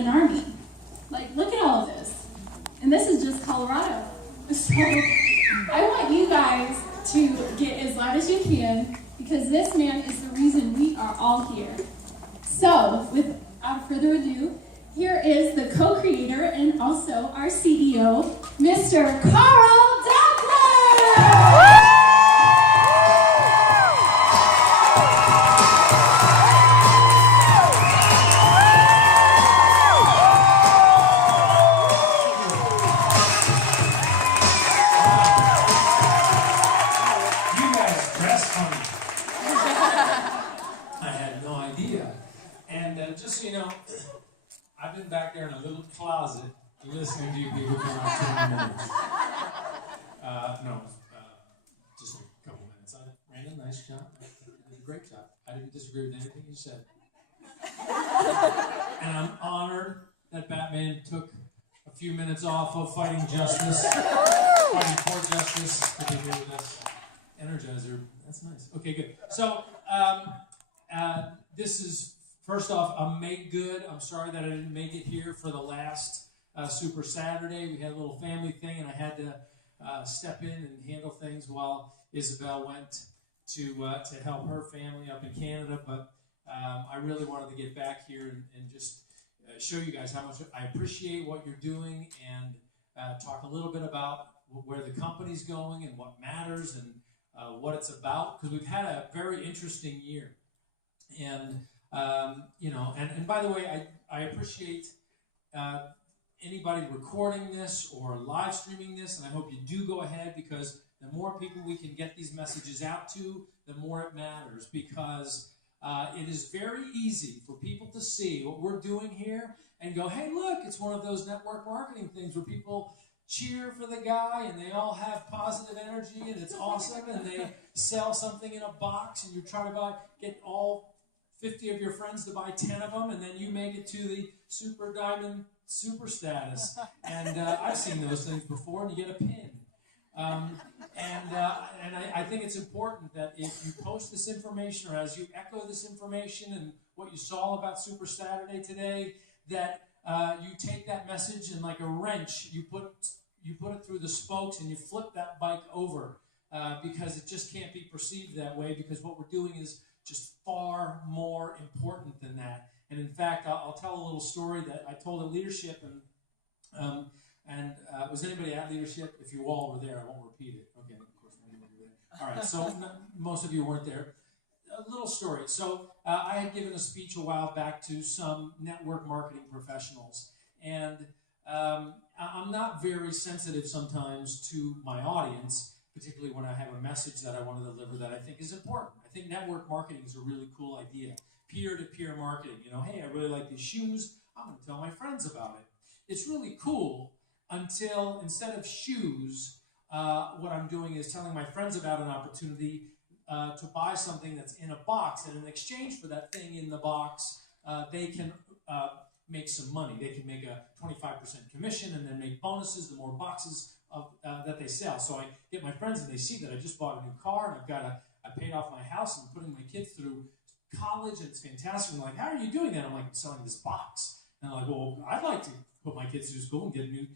an army. Like, look at all of this. And this is just Colorado. So I want you guys to get as loud as you can, because this man is the reason we are all here. So, without further ado, here is the co-creator and also our CEO, Mr. Carl Dappler! Just so you know, I've been back there in a little closet listening to you people for about 20 minutes. Just a couple minutes. Brandon, nice job. You did a great job. I didn't disagree with anything you said. And I'm honored that Batman took a few minutes off of fighting justice, fighting for justice, to be here with us. Energizer, that's nice. Okay, good. So, this is... First off, I'm made good. I'm sorry that I didn't make it here for the last Super Saturday. We had a little family thing, and I had to step in and handle things while Isabel went to help her family up in Canada. But I really wanted to get back here and just show you guys how much I appreciate what you're doing and talk a little bit about where the company's going and what matters and what it's about, because we've had a very interesting year. And and by the way, I appreciate anybody recording this or live streaming this, and I hope you do go ahead, because the more people we can get these messages out to, the more it matters, because it is very easy for people to see what we're doing here and go, hey, look, it's one of those network marketing things where people cheer for the guy and they all have positive energy and it's awesome, and they sell something in a box and you try to get all 50 of your friends to buy 10 of them, and then you make it to the super diamond super status. And I've seen those things before, and you get a pin. I think it's important that if you post this information, or as you echo this information and what you saw about Super Saturday today, that you take that message and, like a wrench, you put it through the spokes and you flip that bike over, because it just can't be perceived that way, because what we're doing is just far more important than that. And in fact, I'll tell a little story that I told at leadership, and was anybody at leadership? If you all were there, I won't repeat it. Okay, of course, nobody were there. All right, so most of you weren't there. A little story. So I had given a speech a while back to some network marketing professionals, and I'm not very sensitive sometimes to my audience, particularly when I have a message that I want to deliver that I think is important. I think network marketing is a really cool idea. Peer-to-peer marketing. Hey, I really like these shoes. I'm going to tell my friends about it. It's really cool until, instead of shoes, what I'm doing is telling my friends about an opportunity to buy something that's in a box, and in exchange for that thing in the box, they can make some money. They can make a 25% commission and then make bonuses the more boxes that they sell. So I get my friends and they see that I just bought a new car and I paid off my house and putting my kids through college, and it's fantastic. And they're like, how are you doing that? I'm like, I'm selling this box. And I'm like, well, I'd like to put my kids through school and get a new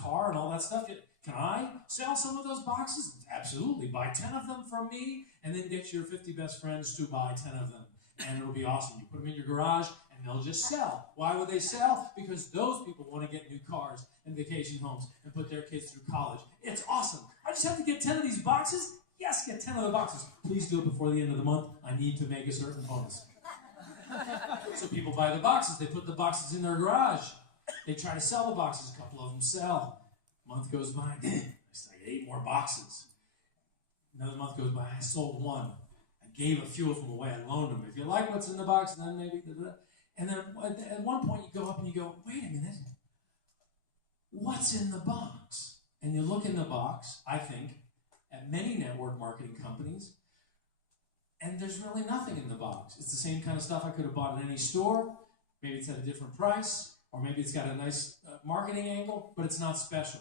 car and all that stuff. Can I sell some of those boxes? Absolutely. Buy 10 of them from me, and then get your 50 best friends to buy 10 of them. And it'll be awesome. You put them in your garage, and they'll just sell. Why would they sell? Because those people want to get new cars and vacation homes and put their kids through college. It's awesome. I just have to get 10 of these boxes? Yes, get 10 of the boxes. Please do it before the end of the month. I need to make a certain bonus. So people buy the boxes. They put the boxes in their garage. They try to sell the boxes. A couple of them sell. A month goes by. I get 8 more boxes. Another month goes by. I sold 1. I gave a few of them away. I loaned them. If you like what's in the box, then maybe... And then at one point you go up and you go, wait a minute. What's in the box? And you look in the box, I think, at many network marketing companies, and there's really nothing in the box. It's the same kind of stuff I could have bought at any store. Maybe it's at a different price, or maybe it's got a nice marketing angle, but it's not special.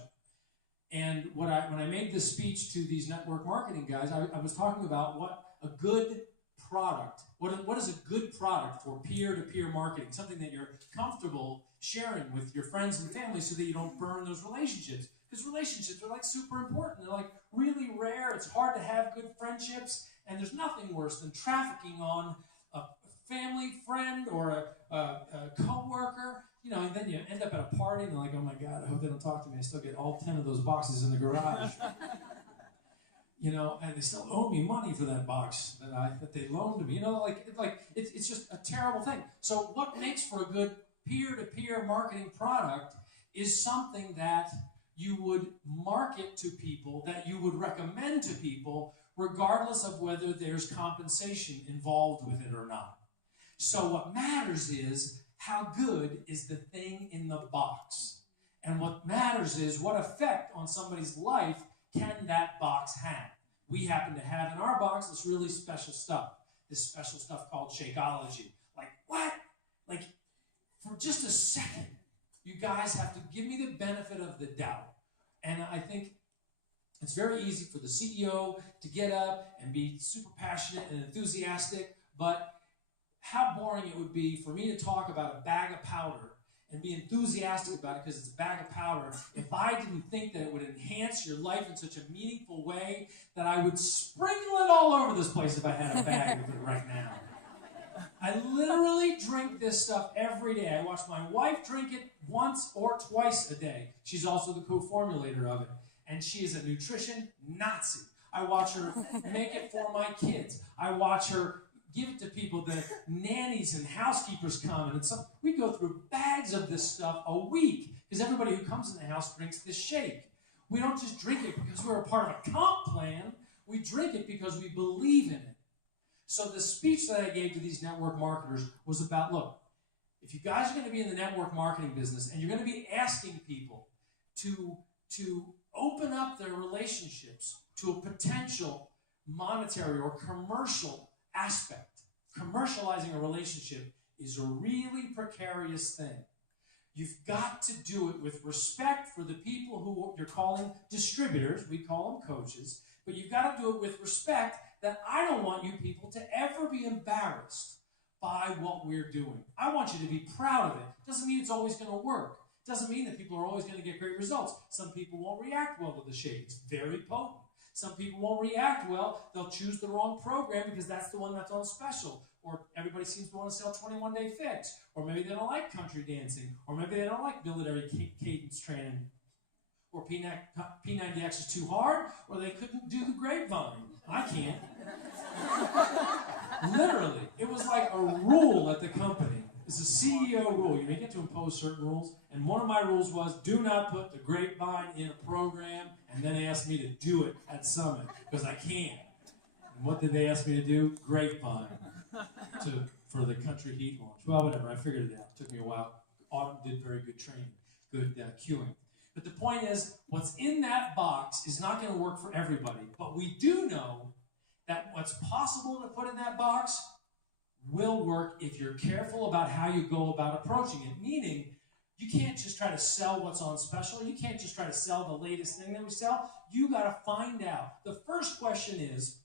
And when I made this speech to these network marketing guys, I was talking about what a good product? What is a good product for peer-to-peer marketing? Something that you're comfortable sharing with your friends and family so that you don't burn those relationships. Because relationships are like super important. They're like really rare. It's hard to have good friendships. And there's nothing worse than trafficking on a family friend or a co-worker. You know, and then you end up at a party and you're like, oh my God, I hope they don't talk to me. I still get all 10 of those boxes in the garage. You know, and they still owe me money for that box that they loaned me. You know, it's just a terrible thing. So what makes for a good peer-to-peer marketing product is something that you would market to people, that you would recommend to people, regardless of whether there's compensation involved with it or not. So what matters is how good is the thing in the box. And what matters is what effect on somebody's life can that box have. We happen to have in our box this really special stuff. This special stuff called Shakeology. Like, what? Like, for just a second, you guys have to give me the benefit of the doubt. And I think it's very easy for the CEO to get up and be super passionate and enthusiastic, but how boring it would be for me to talk about a bag of powder and be enthusiastic about it because it's a bag of powder if I didn't think that it would enhance your life in such a meaningful way that I would sprinkle it all over this place if I had a bag of it right now. I literally drink this stuff every day. I watch my wife drink it once or twice a day. She's also the co-formulator of it. And she is a nutrition Nazi. I watch her make it for my kids. I watch her give it to people. The nannies and housekeepers come, and we go through bags of this stuff a week because everybody who comes in the house drinks this shake. We don't just drink it because we're a part of a comp plan. We drink it because we believe in it. So the speech that I gave to these network marketers was about, look, if you guys are going to be in the network marketing business and you're going to be asking people to open up their relationships to a potential monetary or commercial aspect, commercializing a relationship is a really precarious thing. You've got to do it with respect for the people who you're calling distributors. We call them coaches. But you've got to do it with respect that I don't want you people to ever be embarrassed by what we're doing. I want you to be proud of it. Doesn't mean it's always going to work. Doesn't mean that people are always going to get great results. Some people won't react well to the shake. It's very potent. Some people won't react well. They'll choose the wrong program because that's the one that's on special. Or everybody seems to want to sell 21-day fix. Or maybe they don't like country dancing. Or maybe they don't like military cadence training. Or P90X is too hard. Or they couldn't do the grapevine. I can't. Literally, it was like a rule at the company. It's a CEO rule. You may get to impose certain rules. And one of my rules was, do not put the grapevine in a program and then ask me to do it at Summit, because I can't. And what did they ask me to do? Grapevine for the Country Heat launch. Well, whatever. I figured it out. It took me a while. Autumn did very good training, good cueing. But the point is, what's in that box is not going to work for everybody. But we do know that what's possible to put in that box will work if you're careful about how you go about approaching it. Meaning, you can't just try to sell what's on special. You can't just try to sell the latest thing that we sell. You got to find out. The first question is,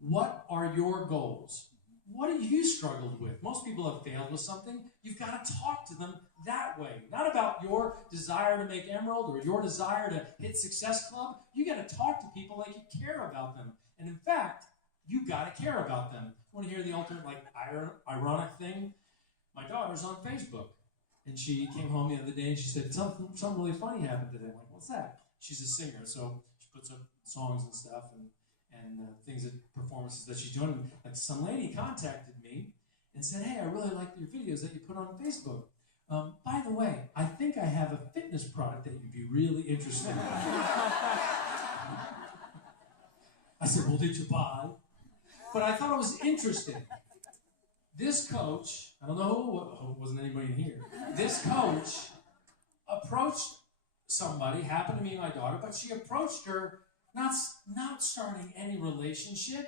what are your goals? What have you struggled with? Most people have failed with something. You've got to talk to them that way. Not about your desire to make Emerald or your desire to hit Success Club. You got to talk to people like you care about them. And in fact, you got to care about them. Want to hear the ultimate, ironic thing? My daughter's on Facebook. And she came home the other day and she said, something really funny happened today. I'm like, what's that? She's a singer, so she puts up songs and stuff and things that performances that she's doing. Like, some lady contacted me and said, hey, I really like your videos that you put on Facebook. By the way, I think I have a fitness product that you'd be really interested in. I said, well, did you buy? But I thought it was interesting. This coach, I don't know who, wasn't anybody in here. This coach approached somebody, happened to be my daughter, but she approached her not starting any relationship,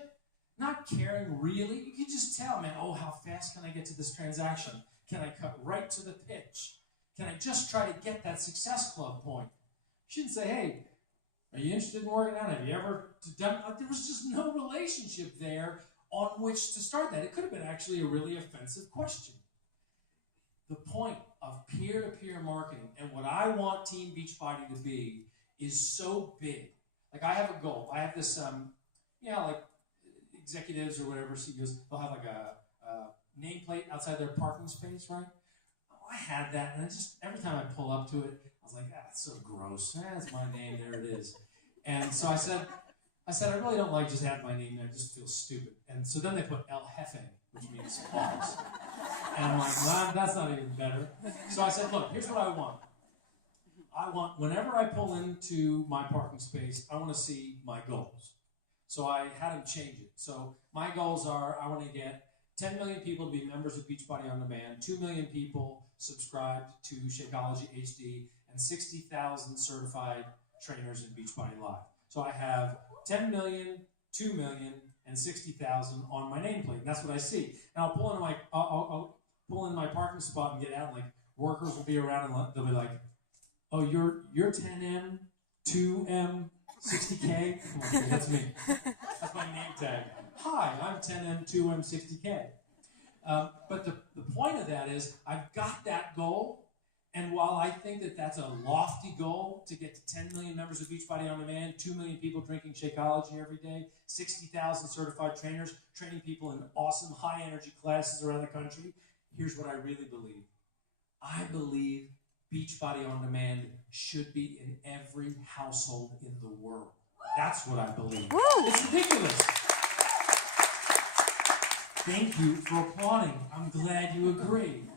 not caring really. You can just tell, man, oh, how fast can I get to this transaction? Can I cut right to the pitch? Can I just try to get that Success Club point? She didn't say, hey, are you interested in working out? Have you ever done? There was just no relationship there on which to start that. It could have been actually a really offensive question. The point of peer-to-peer marketing and what I want Team Beachbody to be is so big. Like, I have a goal. I have this, like executives or whatever, CEOs, they'll have like a nameplate outside their parking space, right? Oh, I had that, and every time I pull up to it, I was like, that's so gross. That's my name, there it is. And so I said, I really don't like just having my name there. It just feels stupid. And so then they put El Jefe, which means boss. And I'm like, well, that's not even better. So I said, look, here's what I want. Whenever I pull into my parking space, I want to see my goals. So I had him change it. So my goals are, I want to get 10 million people to be members of Beachbody On Demand, 2 million people subscribed to Shakeology HD, and 60,000 certified trainers in Beachbody Live. So I have 10 million, 2 million, and 60,000 on my nameplate. And that's what I see. And I'll pull in my parking spot and get out. And like, workers will be around and they'll be like, "Oh, you're 10M, 2M, 60K." Okay, that's me. That's my name tag. Hi, I'm 10M, 2M, 60K. But the point of that is, I've got that goal. And while I think that that's a lofty goal to get to 10 million members of Beachbody On Demand, 2 million people drinking Shakeology every day, 60,000 certified trainers training people in awesome high-energy classes around the country, here's what I really believe. I believe Beachbody On Demand should be in every household in the world. That's what I believe. Woo! It's ridiculous. Thank you for applauding. I'm glad you agree.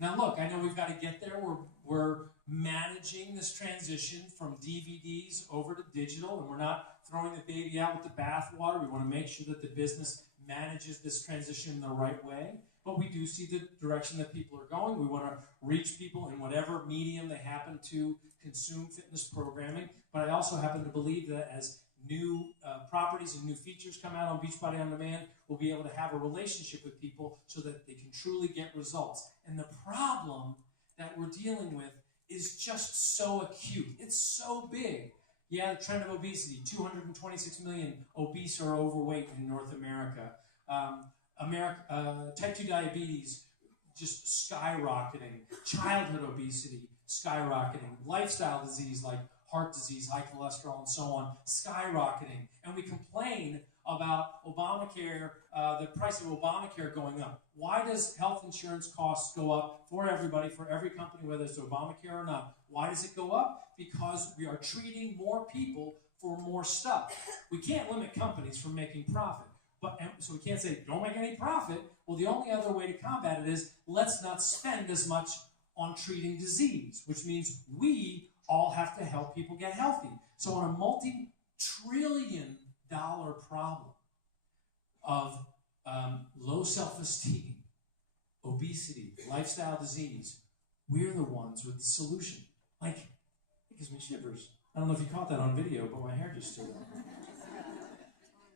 Now look, I know we've got to get there. We're managing this transition from DVDs over to digital, and we're not throwing the baby out with the bathwater. We want to make sure that the business manages this transition in the right way. But we do see the direction that people are going. We want to reach people in whatever medium they happen to consume fitness programming. But I also happen to believe that as new properties and new features come out on Beachbody On Demand, we'll be able to have a relationship with people so that they can truly get results. And the problem that we're dealing with is just so acute. It's so big. Yeah, the trend of obesity, 226 million obese or overweight in North America. Type 2 diabetes just skyrocketing. Childhood obesity skyrocketing. Lifestyle disease like heart disease, high cholesterol, and so on, skyrocketing. And we complain about Obamacare, the price of Obamacare going up. Why does health insurance costs go up for everybody, for every company, whether it's Obamacare or not? Why does it go up? Because we are treating more people for more stuff. We can't limit companies from making profit. So we can't say, don't make any profit. Well, the only other way to combat it is, let's not spend as much on treating disease, which means we all have to help people get healthy. So on a multi-trillion-dollar problem of low self-esteem, obesity, lifestyle disease, we're the ones with the solution. Like, it gives me shivers. I don't know if you caught that on video, but my hair just stood up.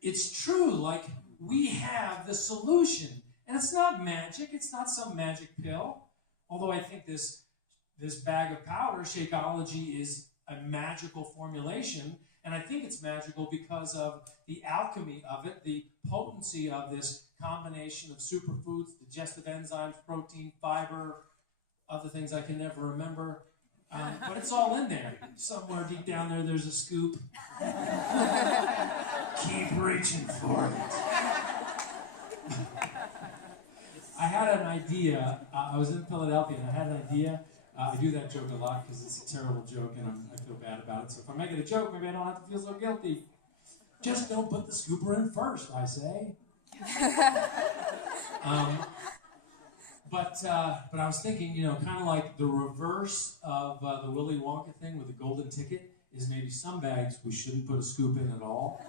It's true, like, we have the solution. And it's not magic, it's not some magic pill. Although I think this bag of powder, Shakeology, is a magical formulation. And I think it's magical because of the alchemy of it, the potency of this combination of superfoods, digestive enzymes, protein, fiber, other things I can never remember. But it's all in there. Somewhere deep down there, there's a scoop. Keep reaching for it. I had an idea. I was in Philadelphia, and I had an idea. I do that joke a lot because it's a terrible joke, and I feel bad about it. So if I make it a joke, maybe I don't have to feel so guilty. Just don't put the scooper in first, I say. But I was thinking, kind of like the reverse of the Willy Wonka thing with the golden ticket is maybe some bags we shouldn't put a scoop in at all.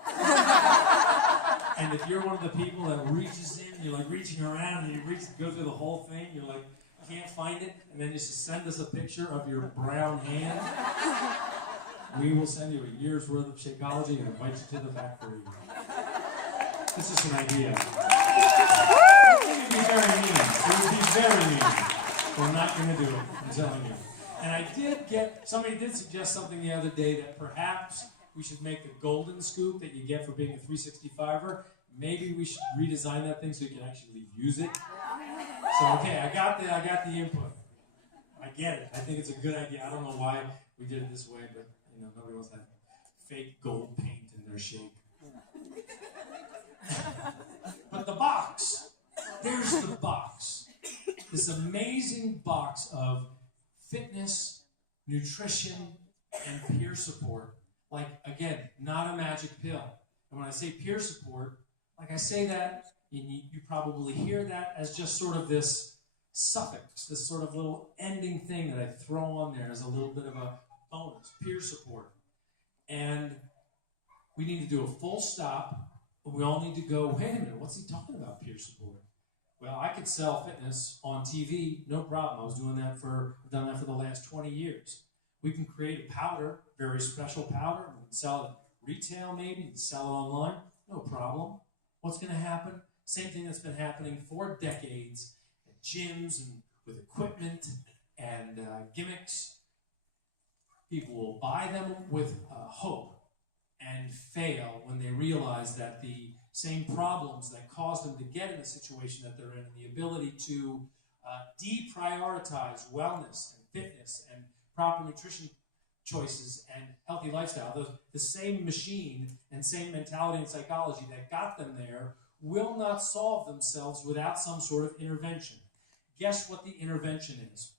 And if you're one of the people that reaches in, you're like reaching around and you go through the whole thing, you're like, can't find it, and then you just send us a picture of your brown hand, we will send you a year's worth of Shakeology and invite you to the factory. This is an idea. It would be very mean. It would be very mean. We're not going to do it, I'm telling you. And somebody did suggest something the other day that perhaps we should make the golden scoop that you get for being a 365er, maybe we should redesign that thing so you can actually use it. So, okay, I got the input. I get it. I think it's a good idea. I don't know why we did it this way, but nobody wants that fake gold paint in their shake. But the box, there's the box. This amazing box of fitness, nutrition, and peer support. Like, again, not a magic pill. And when I say peer support, like I say that, and you probably hear that as just sort of this suffix, this sort of little ending thing that I throw on there as a little bit of a bonus, peer support. And we need to do a full stop, but we all need to go, wait a minute, what's he talking about, peer support? Well, I could sell fitness on TV, no problem. I've done that for the last 20 years. We can create a powder, very special powder, we can sell it retail maybe, sell it online, no problem. What's going to happen? Same thing that's been happening for decades at gyms and with equipment and gimmicks. People will buy them with hope and fail when they realize that the same problems that caused them to get in the situation that they're in, and the ability to deprioritize wellness and fitness and proper nutrition choices and healthy lifestyle, the same machine and same mentality and psychology that got them there will not solve themselves without some sort of intervention. Guess what the intervention is?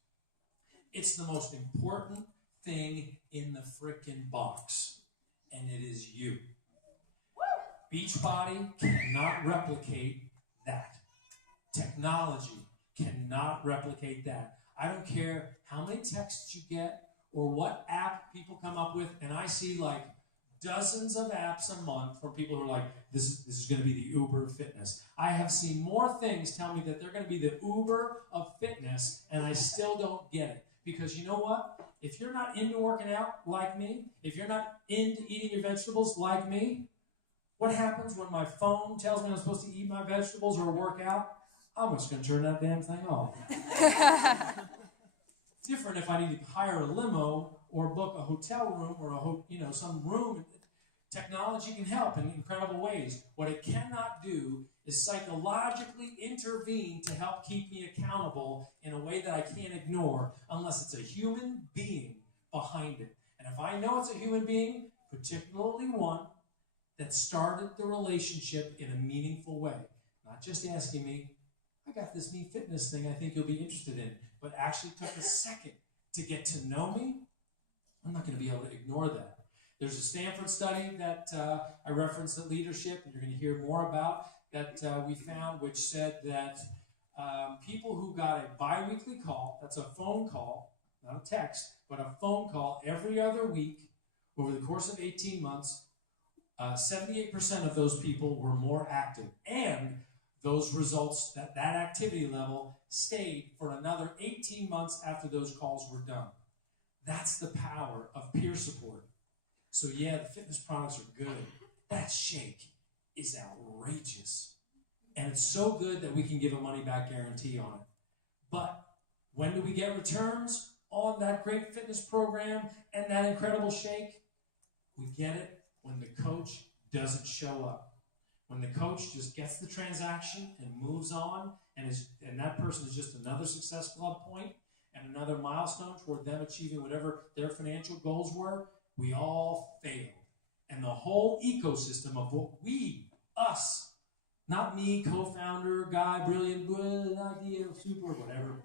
It's the most important thing in the frickin' box, and it is you. Beachbody cannot replicate that. Technology cannot replicate that. I don't care how many texts you get or what app people come up with, and I see like dozens of apps a month from people who are like, this is going to be the Uber of fitness. I have seen more things tell me that they're going to be the Uber of fitness, and I still don't get it. Because you know what? If you're not into working out like me, if you're not into eating your vegetables like me, what happens when my phone tells me I'm supposed to eat my vegetables or work out? I'm just going to turn that damn thing off. Different if I need to hire a limo or book a hotel room or some room. Technology can help in incredible ways. What it cannot do is psychologically intervene to help keep me accountable in a way that I can't ignore unless it's a human being behind it. And if I know it's a human being, particularly one that started the relationship in a meaningful way, not just asking me, I got this neat fitness thing I think you'll be interested in, but actually took a second to get to know me, I'm not going to be able to ignore that. There's a Stanford study that I referenced at Leadership, and you're going to hear more about, that we found, which said that people who got a biweekly call, that's a phone call, not a text, but a phone call every other week over the course of 18 months, 78% of those people were more active. And those results, that activity level, stayed for another 18 months after those calls were done. That's the power of peer support. So yeah, the fitness products are good. That shake is outrageous. And it's so good that we can give a money-back guarantee on it. But when do we get returns on that great fitness program and that incredible shake? We get it when the coach doesn't show up. When the coach just gets the transaction and moves on, and that person is just another Success Club point and another milestone toward them achieving whatever their financial goals were, we all failed. And the whole ecosystem of what us, not me, co-founder, guy, brilliant, good idea, super, whatever,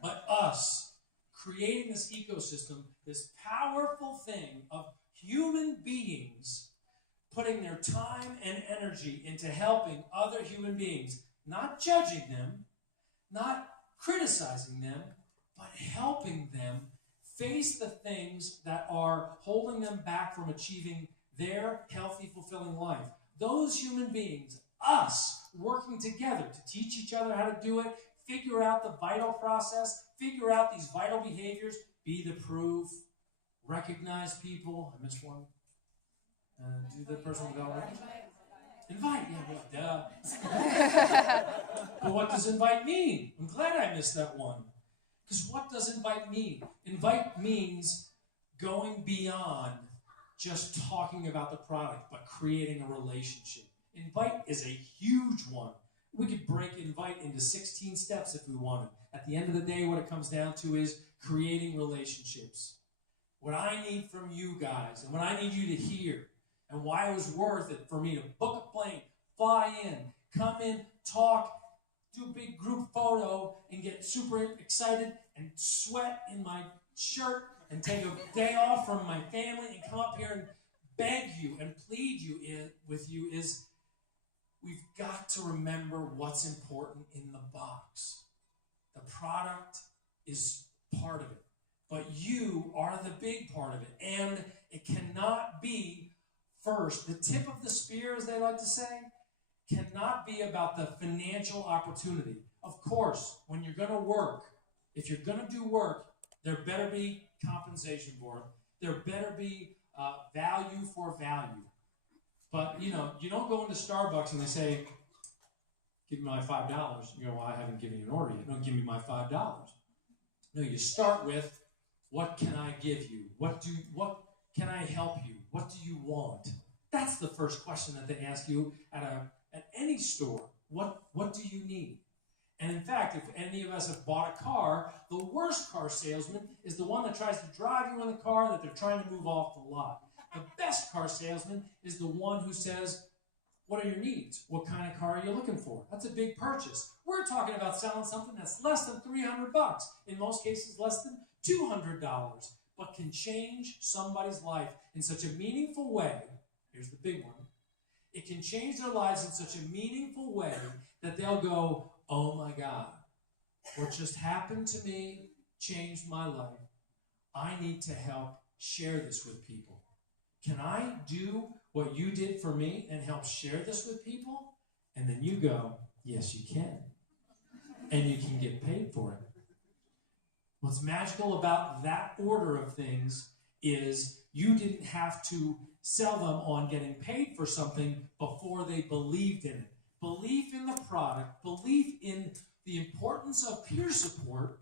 but us, creating this ecosystem, this powerful thing of human beings putting their time and energy into helping other human beings, not judging them, not criticizing them, but helping them face the things that are holding them back from achieving their healthy, fulfilling life. Those human beings, us, working together to teach each other how to do it, figure out the vital process, figure out these vital behaviors, be the proof, recognize people. I missed one. Do the personal development. Invite, yeah, duh. But what does invite mean? I'm glad I missed that one. Because what does invite mean? Invite means going beyond just talking about the product, but creating a relationship. Invite is a huge one. We could break Invite into 16 steps if we wanted. At the end of the day, what it comes down to is creating relationships. What I need from you guys, and what I need you to hear, and why it was worth it for me to book a plane, fly in, come in, talk, do a big group photo, and get super excited and sweat in my shirt and take a day off from my family and come up here and beg you and plead with you is we've got to remember what's important in the box. The product is part of it, but you are the big part of it, and it cannot be first. The tip of the spear, as they like to say, cannot be about the financial opportunity. Of course, when you're going to work, if you're going to do work, there better be compensation for it. There better be value for value. But, you don't go into Starbucks and they say, give me my $5. You go, well, I haven't given you an order yet. No, give me my $5. No, you start with, what can I give you? What can I help you? What do you want? That's the first question that they ask you at any store. What do you need? And in fact, if any of us have bought a car, the worst car salesman is the one that tries to drive you in the car that they're trying to move off the lot. The best car salesman is the one who says, what are your needs? What kind of car are you looking for? That's a big purchase. We're talking about selling something that's less than $300. In most cases, less than $200, but can change somebody's life in such a meaningful way. Here's the big one. It can change their lives in such a meaningful way that they'll go, oh my God, what just happened to me changed my life. I need to help share this with people. Can I do what you did for me and help share this with people? And then you go, yes, you can. And you can get paid for it. What's magical about that order of things is you didn't have to sell them on getting paid for something before they believed in it. Belief in the product, belief in the importance of peer support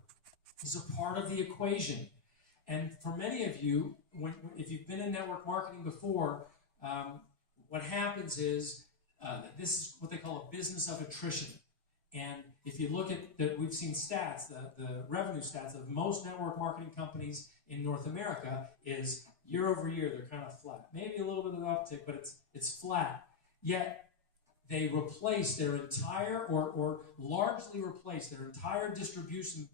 is a part of the equation. And for many of you, if you've been in network marketing before, what happens is this is what they call a business of attrition. And if you look at we've seen stats, the revenue stats of most network marketing companies in North America is year over year, they're kind of flat. Maybe a little bit of an uptick, but it's flat. Yet they replace their entire, or largely replace their entire distribution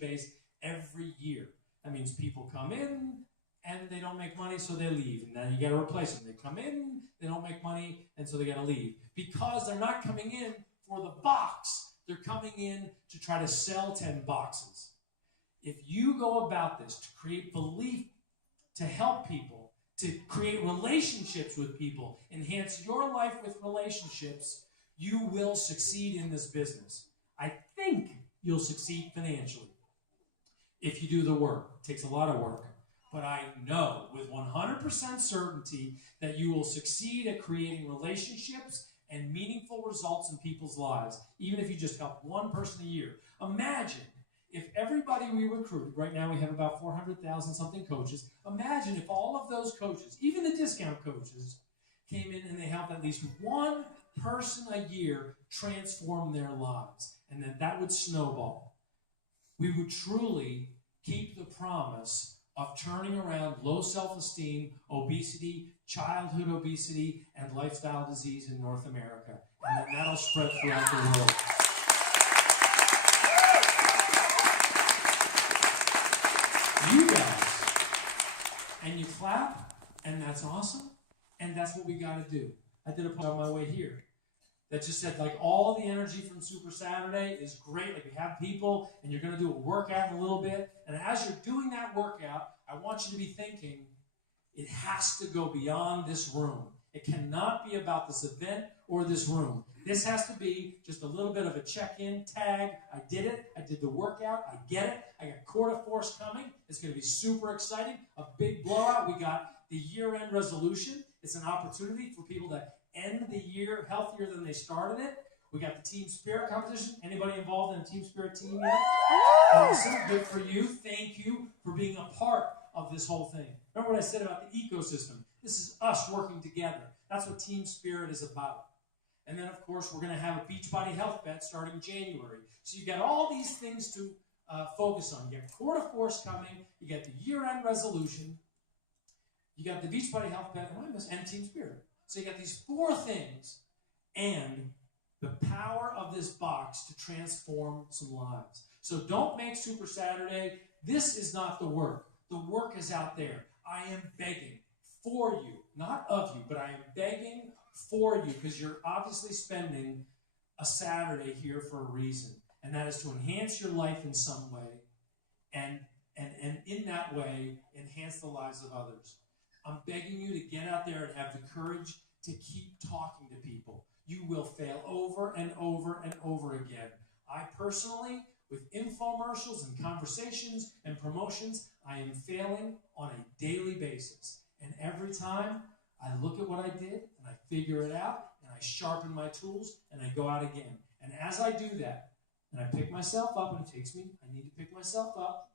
base every year. That means people come in and they don't make money, so they leave. And then you got to replace them. They come in, they don't make money, and so they got to leave. Because they're not coming in for the box. They're coming in to try to sell 10 boxes. If you go about this to create belief, to help people, to create relationships with people, enhance your life with relationships, you will succeed in this business. I think you'll succeed financially if you do the work. It takes a lot of work. But I know with 100% certainty that you will succeed at creating relationships and meaningful results in people's lives, even if you just help one person a year. Imagine if everybody we recruit, right now we have about 400,000 something coaches, imagine if all of those coaches, even the discount coaches, came in and they helped at least one person a year transform their lives. And then that would snowball. We would truly keep the promise of turning around low self-esteem, obesity, childhood obesity, and lifestyle disease in North America. And then that'll spread throughout the world. You guys, and you clap, and that's awesome, and that's what we got to do. I did a post on my way here that just said, like, all the energy from Super Saturday is great. Like, we have people, and you're going to do a workout in a little bit, and as you're doing that workout, I want you to be thinking, it has to go beyond this room. It cannot be about this event or this room. This has to be just a little bit of a check-in tag. I did it. I did the workout. I get it. I got Quarter Force coming. It's going to be super exciting. A big blowout. We got the year-end resolution. It's an opportunity for people to end the year healthier than they started it. We got the Team Spirit competition. Anybody involved in a Team Spirit team yet? Awesome. Good for you. Thank you for being a part of of this whole thing. Remember what I said about the ecosystem? This is us working together. That's what Team Spirit is about. And then, of course, we're going to have a Beachbody Health Bet starting January. So you've got all these things to focus on. You got Core to Force coming. You got the year-end resolution. You got the Beachbody Health Bet, and Team Spirit. So you got these 4 things and the power of this box to transform some lives. So don't make Super Saturday. This is not the work. The work is out there. I am begging for you, not of you, but I am begging for you because you're obviously spending a Saturday here for a reason, and that is to enhance your life in some way and in that way enhance the lives of others. I'm begging you to get out there and have the courage to keep talking to people. You will fail over and over and over again. I personally, with infomercials and conversations and promotions, I am failing on a daily basis. And every time I look at what I did and I figure it out and I sharpen my tools and I go out again. And as I do that, and I pick myself up, and it takes me, I need to pick myself up,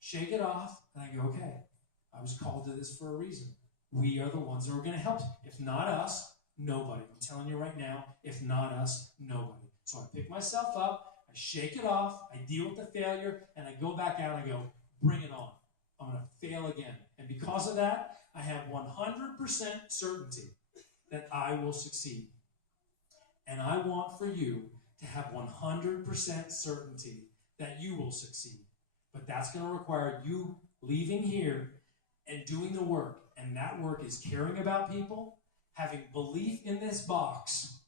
shake it off, and I go, okay, I was called to this for a reason. We are the ones that are going to help. If not us, nobody. I'm telling you right now, if not us, nobody. So I pick myself up, I shake it off, I deal with the failure, and I go back out and I go, bring it on. I'm going to fail again. And because of that, I have 100% certainty that I will succeed. And I want for you to have 100% certainty that you will succeed. But that's going to require you leaving here and doing the work. And that work is caring about people, having belief in this box,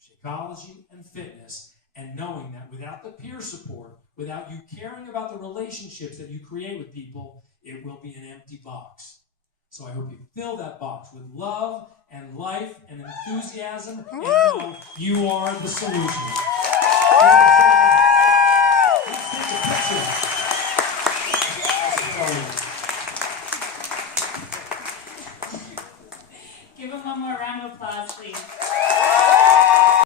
Shakeology and fitness, and knowing that without the peer support, without you caring about the relationships that you create with people, it will be an empty box. So I hope you fill that box with love and life and enthusiasm, and know you are the solution. Let's take a picture. Give him one more round of applause, please.